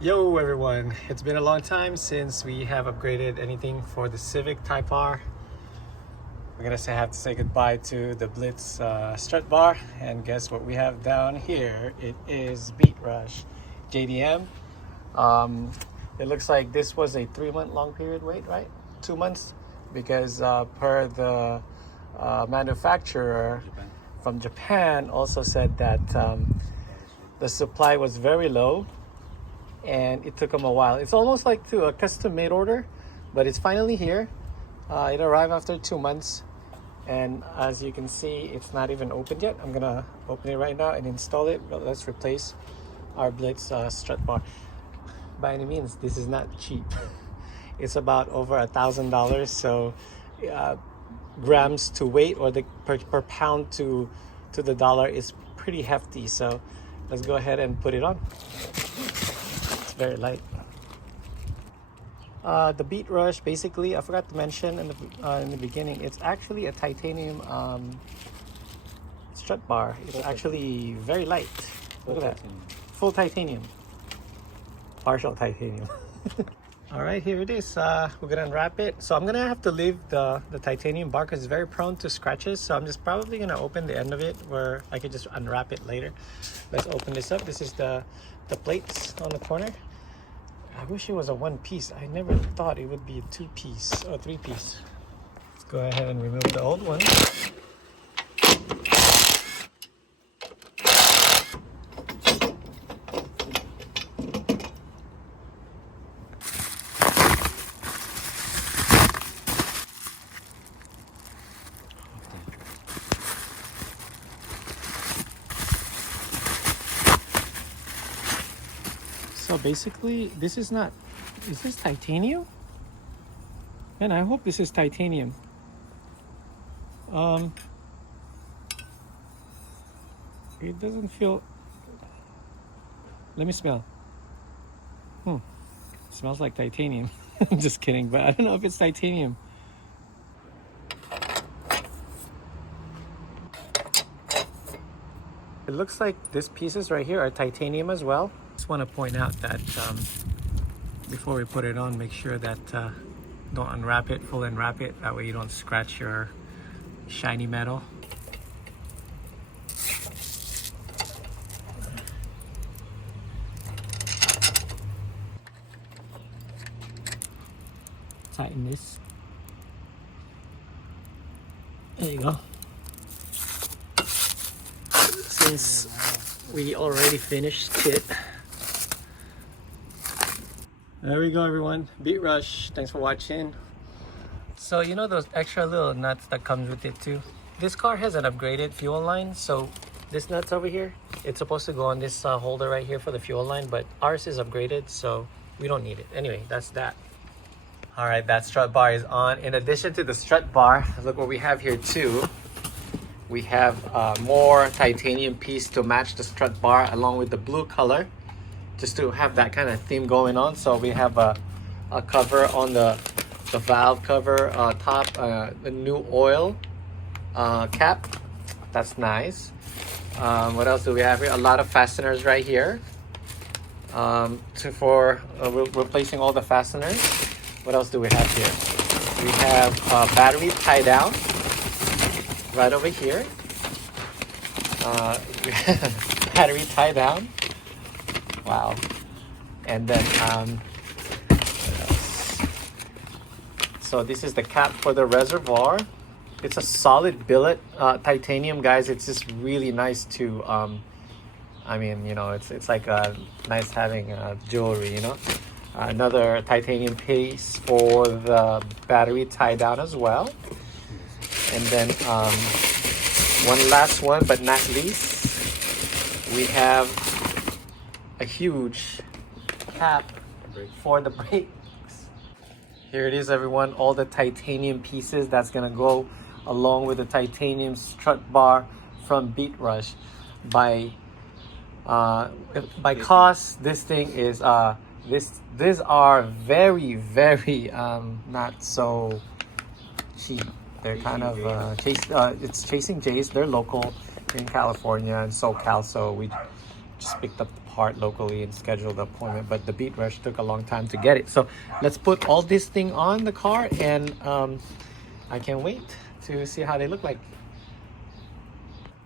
Yo everyone, it's been a long time since we have upgraded anything for the Civic Type R. We're gonna have to say goodbye to the Blitz strut bar, and guess what we have down here? It is Beatrush JDM. It looks like this was a 3-month long period wait, right? 2 months, because per the manufacturer from Japan also said that the supply was very low and it took them a while. It's almost like to a custom made order, but it's finally here. It arrived after 2 months, and as you can see, it's not even opened yet. I'm gonna open it right now and install it. But let's replace our Blitz strut bar. By any means, this is not cheap. It's about over $1,000, so grams to weight, or the per pound to the dollar, is pretty hefty. So let's go ahead and put it on. Very light. The Beatrush, basically, I forgot to mention in the beginning, it's actually a titanium strut bar. It's actually very light. Look at that. Full titanium. Partial titanium. All right, here it is. We're gonna unwrap it. So I'm gonna have to leave the titanium bar because it's very prone to scratches. So I'm just probably gonna open the end of it where I could just unwrap it later. Let's open this up. This is the plates on the corner. I wish it was a 1-piece. I never thought it would be a 2-piece or 3-piece. Let's go ahead and remove the old one. So basically, this is not, is this titanium? Man, I hope this is titanium. It doesn't feel, let me smell. It smells like titanium. I'm just kidding, but I don't know if it's titanium. It looks like these pieces right here are titanium as well. Just want to point out that before we put it on, make sure that don't unwrap it, full unwrap it. That way you don't scratch your shiny metal. Tighten this. There you go. Since we already finished it. There we go, everyone. Beatrush, thanks for watching. So you know those extra little nuts that comes with it too? This car has an upgraded fuel line, so this nuts over here, it's supposed to go on this holder right here for the fuel line, but ours is upgraded, so we don't need it. Anyway, that's that. All right, that strut bar is on. In addition to the strut bar, look what we have here too. We have more titanium piece to match the strut bar along with the blue color, just to have that kind of theme going on. So we have a cover on the valve cover top, the new oil cap. That's nice. What else do we have here? A lot of fasteners right here for replacing all the fasteners. What else do we have here? We have battery tie down right over here. We have battery tie down. Wow. And then what else? So this is the cap for the reservoir. It's a solid billet titanium, guys. It's just really nice to I mean, you know, it's like nice having jewelry, you know. Another titanium piece for the battery tie down as well. And then one last one, but not least, we have a huge cap for the brakes. Here it is, everyone. All the titanium pieces that's gonna go along with the titanium strut bar from Beatrush. By cost, this thing is these are very not so cheap. They're kind of it's Chasing Jays. They're local in California and SoCal, so we just picked up the part locally and schedule the appointment, but the Beatrush took a long time to get it. So let's put all this thing on the car, and I can't wait to see how they look like.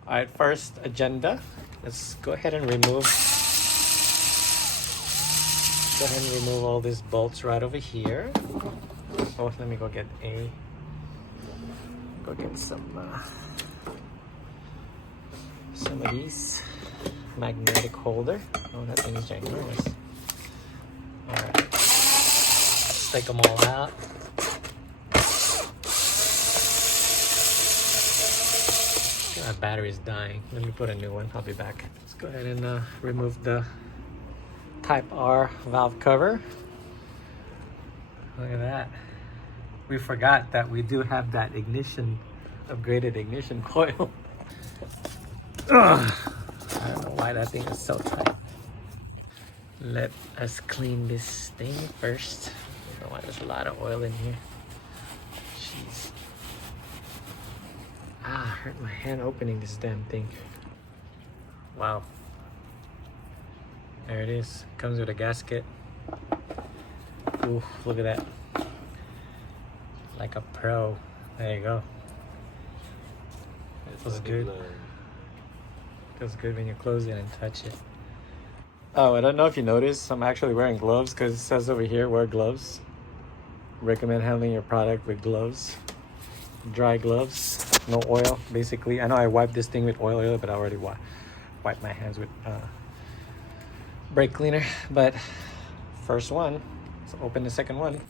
All right, first agenda. Let's go ahead and remove all these bolts right over here. Oh, let me go get some of these magnetic holder. Oh, that thing is ginormous. All right, let's take them all out. My battery is dying. Let me put a new one. I'll be back. Let's go ahead and remove the Type R valve cover. Look at that. We forgot that we do have that upgraded ignition coil. Ugh. I don't know why that thing is so tight. Let us clean this thing first. I don't know why there's a lot of oil in here. Jeez. Ah, hurt my hand opening this damn thing. Wow. There it is. Comes with a gasket. Ooh, look at that. Like a pro. There you go. It feels good. Feels good when you close it and touch it. Oh, I don't know if you noticed, I'm actually wearing gloves because it says over here, wear gloves. Recommend handling your product with gloves. Dry gloves. No oil, basically. I know I wiped this thing with oil earlier, but I already wiped my hands with brake cleaner. But first one, let's open the second one.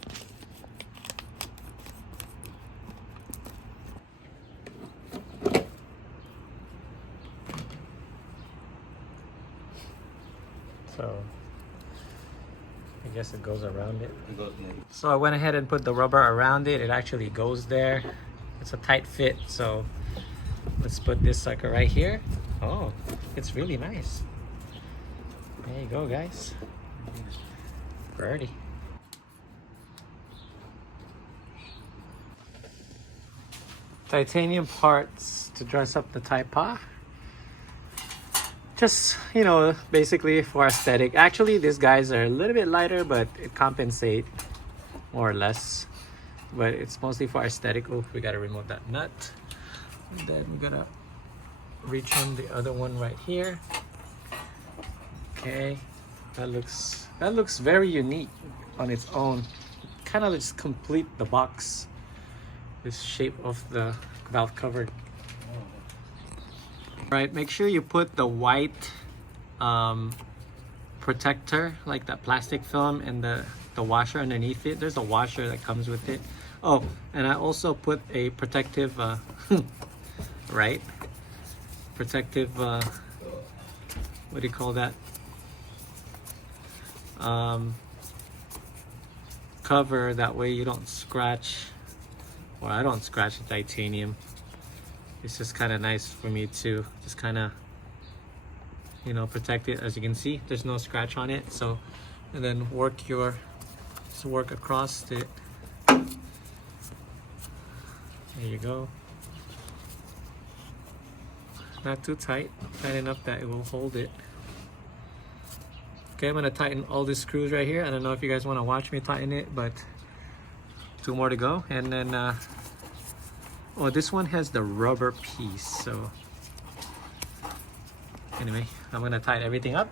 So I guess it goes around it. So I went ahead and put the rubber around it. It actually goes there. It's a tight fit, so let's put this sucker right here. Oh, it's really nice. There you go, guys. Pretty. Titanium parts to dress up the Type R. Just, you know, basically for aesthetic. Actually, these guys are a little bit lighter, but it compensates more or less. But it's mostly for aesthetic. Oh, we gotta remove that nut. And then we're gonna reach on the other one right here. Okay, that looks very unique on its own. Kind of just complete the box. This shape of the valve cover. Right, make sure you put the white protector, like that plastic film, and the washer underneath it. There's a washer that comes with it. Oh, and I also put a protective right, protective what do you call that, cover, that way you don't scratch, or I don't scratch the titanium. It's just kind of nice for me to just kind of, you know, protect it. As you can see, there's no scratch on it. So, and then work across it. There you go. Not too tight, tight enough that it will hold it. Okay, I'm gonna tighten all these screws right here. I don't know if you guys want to watch me tighten it, but 2 more to go. And then oh, this one has the rubber piece, so anyway, I'm gonna tighten everything up.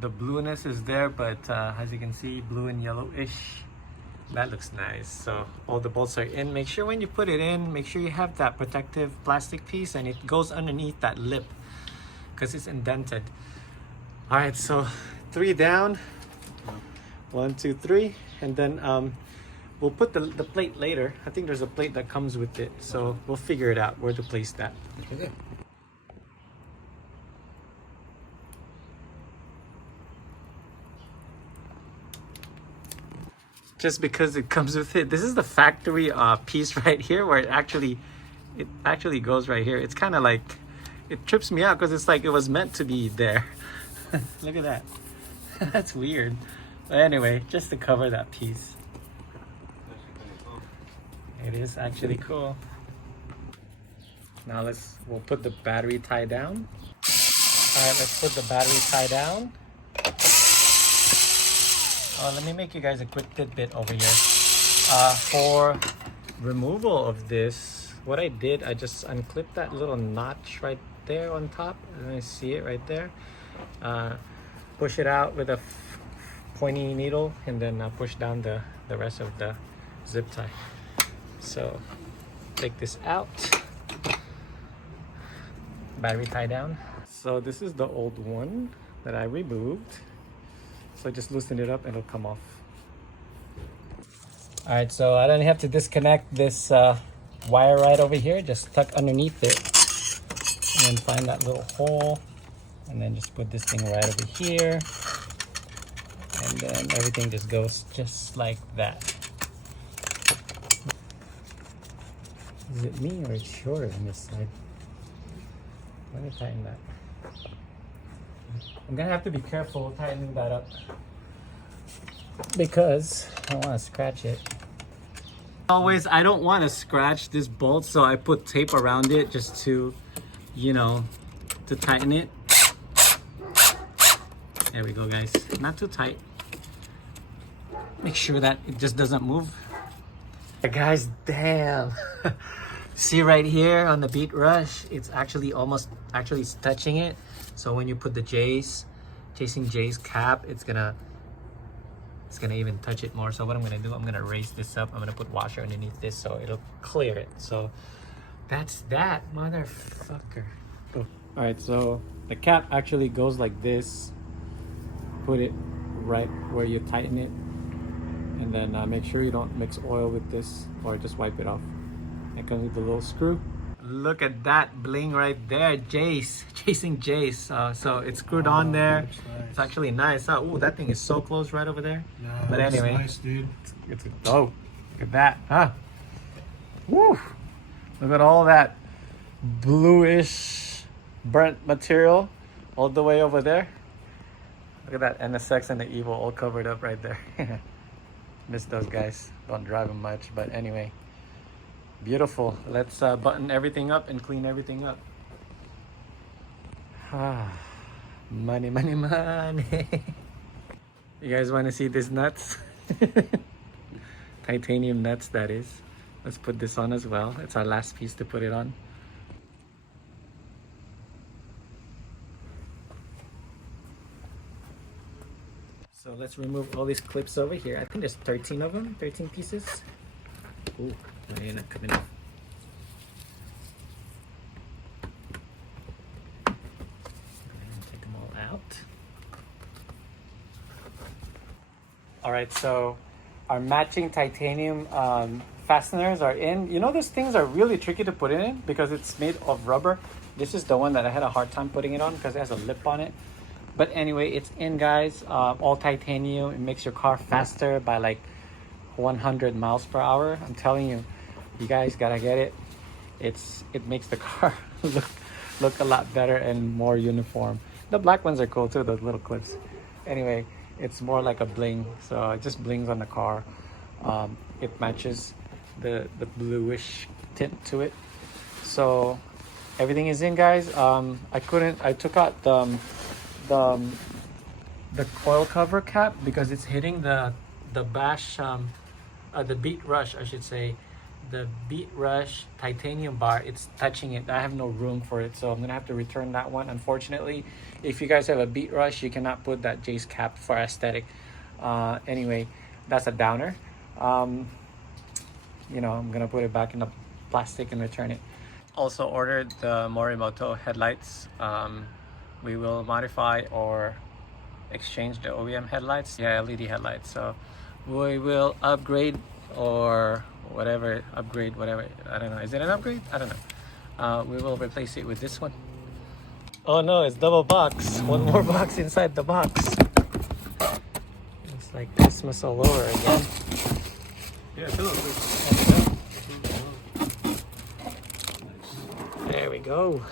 The blueness is there, but as you can see, blue and yellowish. That looks nice. So all the bolts are in. Make sure when you put it in, make sure you have that protective plastic piece, and it goes underneath that lip because it's indented. All right, so 3 down. 1, 2, 3, and then we'll put the plate later. I think there's a plate that comes with it, so we'll figure it out where to place that. Okay. Just because it comes with it. This is the factory piece right here, where it actually goes right here. It's kind of like, it trips me out because it's like it was meant to be there. Look at that. That's weird. But anyway, just to cover that piece. It is actually cool. Now we'll put the battery tie down. Alright, let's put the battery tie down. Let me make you guys a quick tidbit over here. For removal of this, what I did, I just unclipped that little notch right there on top. And I see it right there. Push it out with a pointy needle and then push down the rest of the zip tie. So take this out. Battery tie down. So this is the old one that I removed. So just loosen it up and it'll come off. All right, so I don't have to disconnect this wire right over here. Just tuck underneath it and then find that little hole and then just put this thing right over here. And then everything just goes just like that. Is it me or it's shorter on this side? Let me tighten that. I'm gonna have to be careful tightening that up because I don't want to scratch it. Always, I don't want to scratch this bolt, so I put tape around it just to, you know, to tighten it. There we go, guys. Not too tight. Make sure that it just doesn't move. Guys, damn. See right here on the Beatrush, it's actually touching it. So when you put the Chasing J's cap, it's gonna even touch it more. So what I'm gonna do, I'm gonna raise this up. I'm gonna put washer underneath this so it'll clear it. So that's that, motherfucker. Oh. All right, so the cap actually goes like this. Put it right where you tighten it, and then make sure you don't mix oil with this or just wipe it off. It comes with a little screw. Look at that bling right there, Chasing J's. So it's screwed on there. Nice. It's actually nice. Oh, that thing is so close right over there. Yeah, but anyway, nice, dude. Oh, look at that, huh? Woo! Look at all that bluish burnt material all the way over there. Look at that, and the Sex and the Evil all covered up right there. Miss those guys. Don't drive them much, but anyway. Beautiful. Let's button everything up and clean everything up. Money, money, money. You guys want to see this nuts? Titanium nuts, that is. Let's put this on as well. It's our last piece to put it on. So let's remove all these clips over here. I think there's 13 of them, 13 pieces. Ooh. No, you're not coming off. Take them all out. All right, so our matching titanium fasteners are in. You know, those things are really tricky to put in because it's made of rubber. This is the one that I had a hard time putting it on because it has a lip on it. But anyway, it's in, guys. All titanium. It makes your car faster by like 100 miles per hour. I'm telling you. You guys gotta get it. It makes the car look a lot better and more uniform. The black ones are cool too, those little clips. Anyway, it's more like a bling, so it just blings on the car. It matches the bluish tint to it. So everything is in, guys. I took out the coil cover cap because it's hitting the Beatrush, I should say. The Beatrush titanium bar, it's touching it. I have no room for it, so I'm gonna have to return that one, unfortunately. If you guys have a Beatrush, you cannot put that J's cap for aesthetic. Anyway, that's a downer. You know, I'm gonna put it back in the plastic and return it. Also ordered the Morimoto headlights. We will modify or exchange the OEM headlights. Yeah, LED headlights. So we will upgrade or whatever, whatever. I don't know. Is it an upgrade? I don't know. We will replace it with this one. Oh no, it's double box. One more box inside the box. It's like Christmas all over again. Yeah, fill it, please. There we go.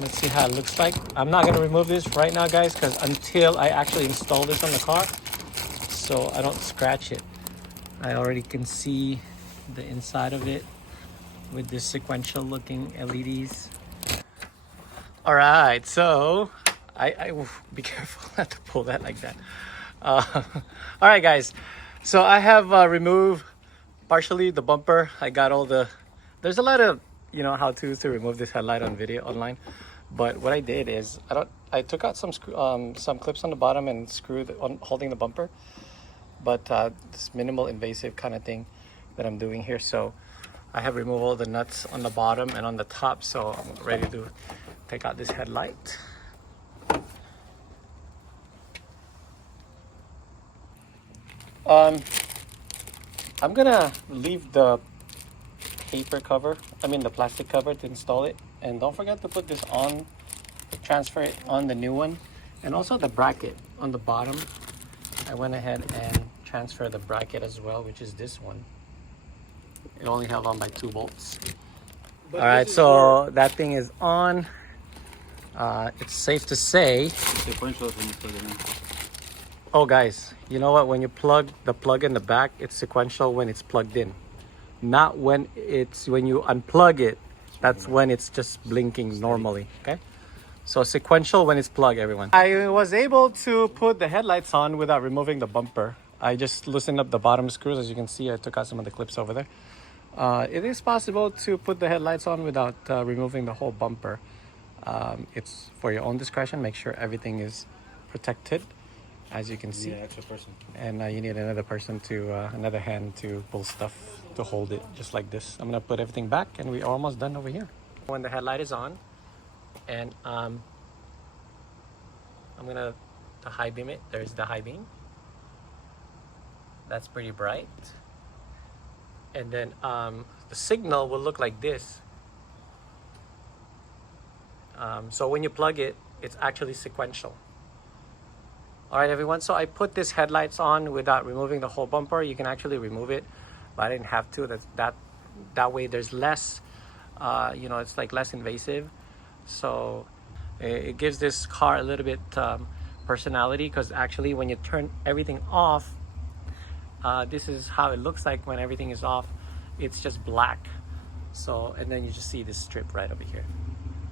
Let's see how it looks like. I'm not gonna remove this right now, guys, because until I actually install this on the car, so I don't scratch it. I already can see the inside of it with this sequential looking LEDs. All right, so I be careful not to pull that like that. All right, guys. So I have removed partially the bumper. I got all the. There's a lot of how-tos to remove this headlight on video online, but what I did is I took out some clips on the bottom and screwed on holding the bumper, but this minimal invasive kind of thing that I'm doing here. So I have removed all the nuts on the bottom and on the top, so I'm ready to take out this headlight. I'm gonna leave the paper cover, the plastic cover to install it, and don't forget to put this on, transfer it on the new one, and also the bracket on the bottom. I went ahead and transferred the bracket as well, which is this one. It only held on by 2 bolts. All right, so that thing is on. It's safe to say. Sequential when you plug it in. Oh, guys, you know what? When you plug the plug in the back, it's sequential when it's plugged in, not when you unplug it. That's when it's just blinking normally. Okay, so sequential when it's plugged, everyone. I was able to put the headlights on without removing the bumper. I just loosened up the bottom screws. As you can see, I took out some of the clips over there. It is possible to put the headlights on without removing the whole bumper. It's for your own discretion. Make sure everything is protected, as you can see. Yeah, extra person. And you need another person another hand to pull stuff to hold it, just like this. I'm gonna put everything back, and we're almost done over here. When the headlight is on, and I'm gonna high beam it. There's the high beam. That's pretty bright. And then the signal will look like this. So when you plug it, it's actually sequential. All right, everyone. So I put this headlights on without removing the whole bumper. You can actually remove it, but I didn't have to. That way there's less, it's like less invasive. So it gives this car a little bit personality, because actually when you turn everything off, this is how it looks like when everything is off. It's just black. So, and then you just see this strip right over here.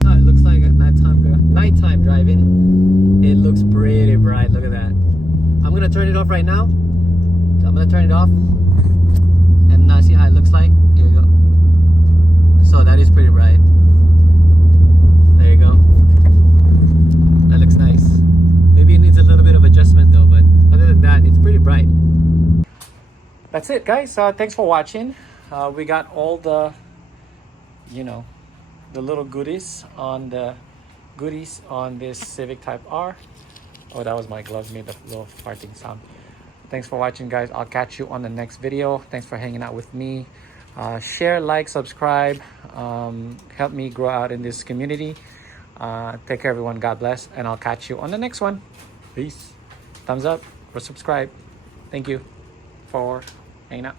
So it looks like at nighttime driving. It looks pretty bright. Look at that. I'm gonna turn it off right now. So I'm gonna turn it off, and now see how it looks like. Here we go. So that is pretty bright. There you go. That looks nice. Maybe it needs a little bit of adjustment though, but other than that, it's pretty bright. That's it, guys. Thanks for watching. We got all the the little goodies on this Civic Type R. Oh, that was my gloves made a little farting sound. Thanks for watching, guys. I'll catch you on the next video. Thanks for hanging out with me. Share, like, subscribe. Help me grow out in this community. Take care, everyone. God bless, and I'll catch you on the next one. Peace. Thumbs up or subscribe. Thank you for hanging out.